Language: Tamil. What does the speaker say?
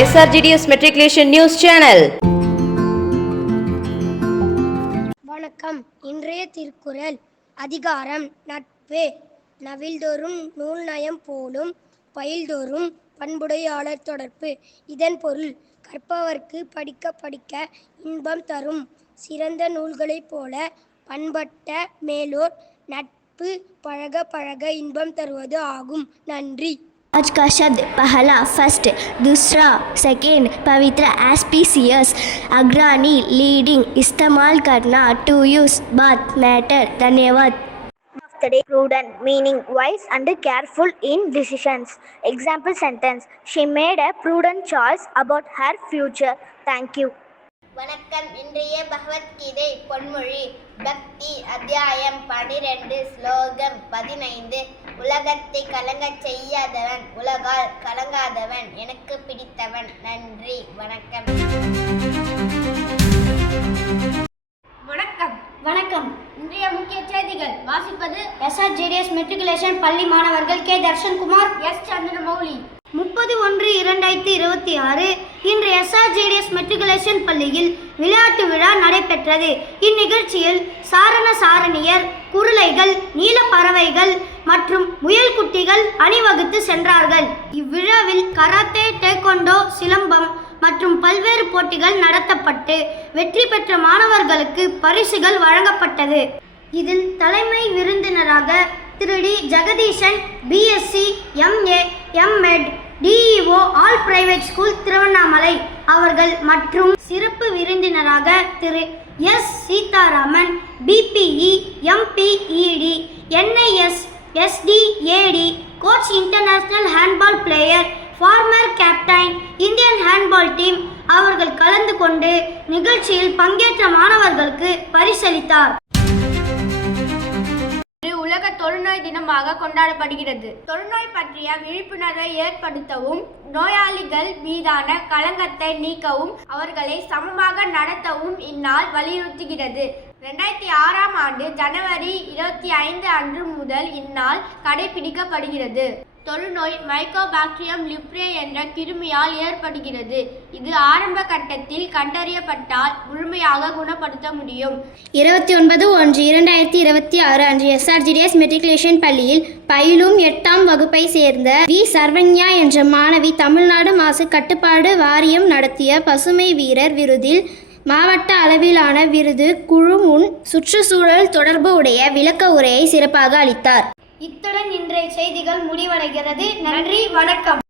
SRGDS Matriculation News Channel. வணக்கம். இன்றைய திருக்குறள் அதிகாரம் நட்பு. நவில்தோறும் நூல் நயம் போலும் பயில்தோறும் பண்புடையாளர் தொடர்பு. இதன் பொருள், கற்பவர்க்கு படிக்க படிக்க இன்பம் தரும் சிறந்த நூல்களைப் போல பண்பட்ட மேலோர் நட்பு பழக பழக இன்பம் தருவது ஆகும். நன்றி. आज का शब्द पहला फर्स्ट, दूसरा सेकेंड, पवित्र एस्पीसियस, अग्रणी लीडिंग, इस्तेमाल करना टू यूज, बात मैटर. धन्यवाद. Of the day, prudent meaning wise and careful in decisions. Example sentence: She made a prudent choice about her future. Thank you. வணக்கம். இன்றைய பகவத்கீதை பொன்மொழி. பக்தி அத்தியாயம் 12 ஸ்லோகம் 15. உலகத்தை கலங்கச் செய்யாதவன் உலகால் கலங்காதவன் எனக்கு பிடித்தவன். நன்றி. வணக்கம். வணக்கம். வணக்கம். இன்றைய முக்கிய செய்திகள் வாசிப்பது SRGDS மெட்ரிகுலேஷன் பள்ளி மாணவர்கள் கே. தர்ஷன்குமார், எஸ். சந்திரமௌலி. 30/1/2026 இன்று SRGDS மெட்ரிகுலேஷன் பள்ளியில் விளையாட்டு விழா நடைபெற்றது. இந்நிகழ்ச்சியில் சாரண சாரணியர், குருளைகள், நீலப்பறவைகள் மற்றும் முயல்குட்டிகள் அணிவகுத்து சென்றார்கள். இவ்விழாவில் கராத்தே, டேக்வாண்டோ, சிலம்பம் மற்றும் பல்வேறு போட்டிகள் நடத்தப்பட்டு வெற்றி பெற்ற மாணவர்களுக்கு பரிசுகள் வழங்கப்பட்டது. இதில் தலைமை விருந்தினராக திரு D. Jagadeesan, BSc, MA, MEd, DEO all private school Tiruvannamalai அவர்கள் மற்றும் சிறப்பு விருந்தினராக திரு S. Seetharaman, BPE, MPED, NIS, SDAD, coach, international handball player, former captain, Indian handball team அவர்கள் கலந்து கொண்டு நிகழ்ச்சியில் பங்கேற்ற மாணவர்களுக்கு பரிசளித்தார். உலக தொழுநோய் தினமாக கொண்டாடப்படுகிறது. தொழுநோய் பற்றிய விழிப்புணர்வை ஏற்படுத்தவும், நோயாளிகள் மீதான களங்கத்தை நீக்கவும், அவர்களை சமமாக நடத்தவும் இந்நாள் வலியுறுத்துகிறது. 2006ஆம் ஆண்டு ஜனவரி 25 அன்று முதல் இந்நாள் கடைபிடிக்கப்படுகிறது. தொழுநோய் மைக்கோபாக்டீரியம் லிப்ரே என்ற கிருமியால் ஏற்படுகிறது. இது ஆரம்ப கட்டத்தில் கண்டறியப்பட்டால் முழுமையாக குணப்படுத்த முடியும். 29/1/2026 அன்று SRGDS மெட்ரிகுலேஷன் பள்ளியில் பயிலும் 8ஆம் வகுப்பை சேர்ந்த வி. சர்வன்யா என்ற மாணவி தமிழ்நாடு மாசு கட்டுப்பாடு வாரியம் நடத்திய பசுமை வீரர் விருதில் மாவட்ட அளவிலான விருது குழு முன் சுற்றுச்சூழல் தொடர்பு உடைய விளக்க உரையை சிறப்பாக அளித்தார். இத்துடன் இன்றைய செய்திகள் முடிவடைகிறது. நன்றி. வணக்கம்.